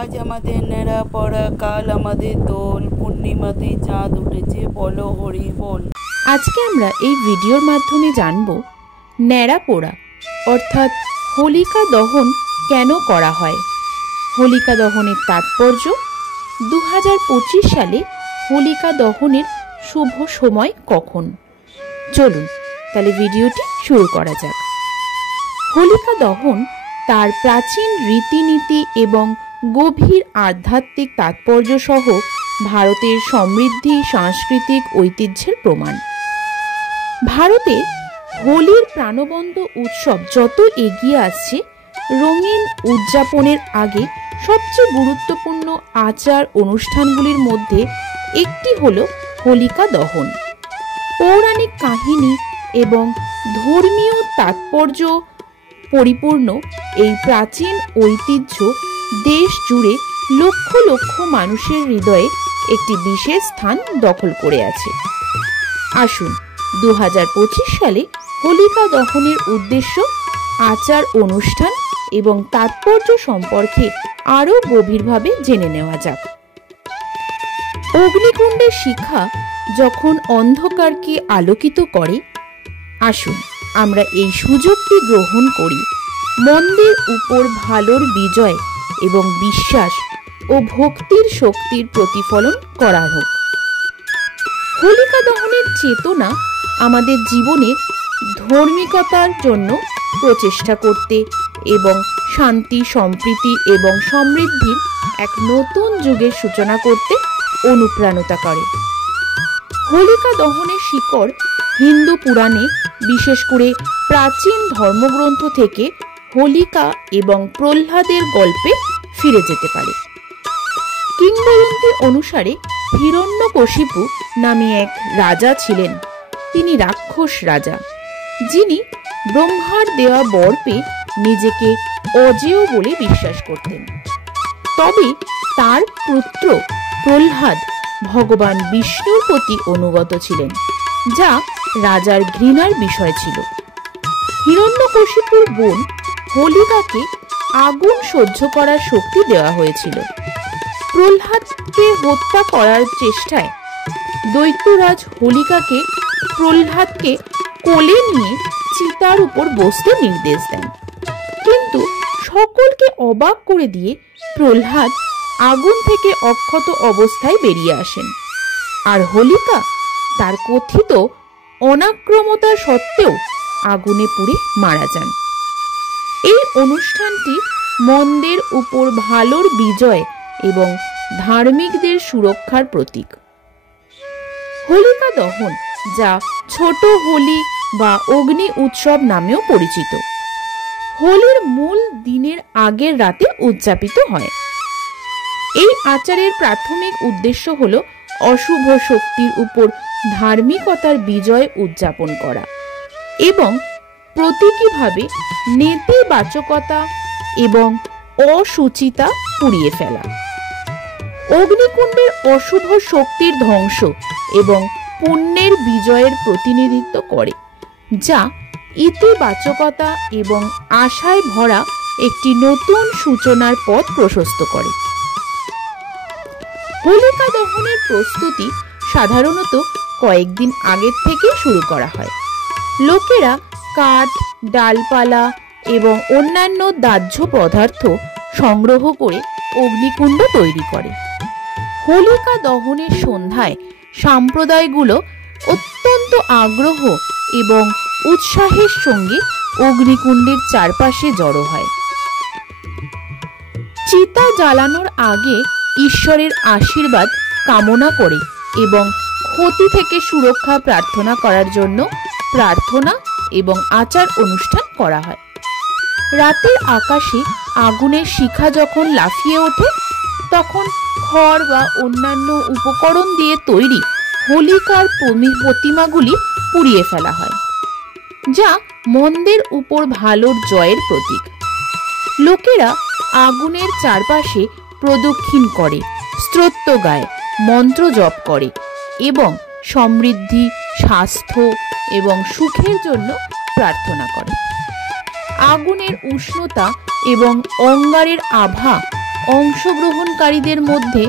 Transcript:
আজ আমাদের ন্যাড়া পড়া, কাল আমাদের দোল, পূর্ণিমাতে চাঁদ উঠেছে, বলো হরি বল। আজকে আমরা এই ভিডিওর মাধ্যমে জানব ন্যাড়া পোড়া অর্থাৎ হোলিকা দহন কেন করা হয়, হোলিকা দহনের তাৎপর্য, 2025 সালে হোলিকা দহনের শুভ সময় কখন। চলুন তাহলে ভিডিওটি শুরু করা যাক। হোলিকা দহন তার প্রাচীন রীতিনীতি এবং গভীর আধ্যাত্মিক তাৎপর্য সহ ভারতের সমৃদ্ধি সাংস্কৃতিক ঐতিহ্যের প্রমাণ। ভারতে হোলির প্রাণবন্ত উৎসব যত এগিয়ে আসছে, রঙিন উদযাপনের আগে সবচেয়ে গুরুত্বপূর্ণ আচার অনুষ্ঠানগুলির মধ্যে একটি হল হোলিকা দহন। পৌরাণিক কাহিনী এবং ধর্মীয় তাৎপর্য পরিপূর্ণ এই প্রাচীন ঐতিহ্য দেশ জুড়ে লক্ষ লক্ষ মানুষের হৃদয়ে একটি বিশেষ স্থান দখল করে আছে। আসুন 2025 সালে হোলিকা দহনের উদ্দেশ্য, আচার অনুষ্ঠান এবং তাৎপর্য সম্পর্কে আরও গভীরভাবে জেনে নেওয়া যাক। অগ্নিকুণ্ডের শিখা যখন অন্ধকারকে আলোকিত করে, আসুন আমরা এই সুযোগটি গ্রহণ করি মন্দের উপর ভালোর বিজয় এবং বিশ্বাস ও ভক্তির শক্তির প্রতিফলন করা হোক। হোলিকা দহনের চেতনা আমাদের জীবনে ধার্মিকতার জন্য প্রচেষ্টা করতে এবং শান্তি, সম্প্রীতি এবং সমৃদ্ধির এক নতুন যুগের সূচনা করতে অনুপ্রাণিত করে। হোলিকা দহনের শিকড় হিন্দু পুরাণে, বিশেষ করে প্রাচীন ধর্মগ্রন্থ থেকে হোলিকা এবং প্রহ্লাদের গল্পে ফিরে যেতে পারে। কিংবদন্তি অনুসারে হিরণ্যকশিপু নামে এক রাজা ছিলেন। তিনি রাক্ষস রাজা, যিনি ব্রহ্মার দেওয়া বর পেয়ে নিজেকে অজেয় বলে বিশ্বাস করতেন। তবে তার পুত্র প্রহ্লাদ ভগবান বিষ্ণুর প্রতি অনুগত ছিলেন, যা রাজার ঘৃণার বিষয় ছিল। হিরণ্যকশিপুর বোন হোলিকাকে আগুন সহ্য করার শক্তি দেওয়া হয়েছিল। প্রহ্লাদকে হত্যা করার চেষ্টায় দৈত্যরাজ হোলিকাকে প্রহ্লাদকে কোলে নিয়ে চিতার উপর বসতে নির্দেশ দেন, কিন্তু সকলকে অবাক করে দিয়ে প্রহ্লাদ আগুন থেকে অক্ষত অবস্থায় বেরিয়ে আসেন, আর হোলিকা তার কথিত অনাক্রমতা সত্ত্বেও আগুনে পুড়ে মারা যান। এই অনুষ্ঠানটি মন্দের উপর ভালোর বিজয় এবং ধার্মিকদের সুরক্ষার প্রতীক। হোলিকা দহন, যা ছোট হোলি বা অগ্নি উৎসব নামেও পরিচিত, হোলির মূল দিনের আগের রাতে উদযাপিত হয়। এই আচারের প্রাথমিক উদ্দেশ্য হল অশুভ শক্তির উপর ধার্মিকতার বিজয় উদযাপন করা এবং প্রতীকীভাবে নেতিবাচকতা এবং অসুচিতা পুড়িয়ে ফেলা। অগ্নিকুণ্ডের অশুভ শক্তির ধ্বংস এবং পুণ্যের বিজয়ের প্রতিনিধিত্ব করে, যা ইতিবাচকতা এবং আশায় ভরা একটি নতুন সূচনার পথ প্রশস্ত করে। হোলিকা দহনের প্রস্তুতি সাধারণত কয়েকদিন আগের থেকে শুরু করা হয়। লোকেরা কাঠ, ডালপালা এবং অন্যান্য দাহ্য পদার্থ সংগ্রহ করে অগ্নিকুণ্ড তৈরি করে। হোলিকা দহনের সন্ধ্যায় সম্প্রদায়গুলো অত্যন্ত আগ্রহ এবং উৎসাহের সঙ্গে অগ্নিকুণ্ডের চারপাশে জড়ো হয়। চিতা জ্বালানোর আগে ঈশ্বরের আশীর্বাদ কামনা করে এবং ক্ষতি থেকে সুরক্ষা প্রার্থনা করার জন্য প্রার্থনা এবং আচার অনুষ্ঠান করা হয়। রাতের আকাশে আগুনের শিখা যখন লাফিয়ে ওঠে, তখন খড় বা অন্যান্য উপকরণ দিয়ে তৈরি হোলিকার প্রতিমাগুলি পুড়িয়ে ফেলা হয়, যা মন্দের উপর ভালোর জয়ের প্রতীক। লোকেরা আগুনের চারপাশে প্রদক্ষিণ করে, স্তোত্র গায়, মন্ত্র জপ করে এবং সমৃদ্ধি, স্বাস্থ্য এবং সুখের জন্য প্রার্থনা করে। আগুনের উষ্ণতা এবং অঙ্গারের আভা অংশগ্রহণকারীদের মধ্যে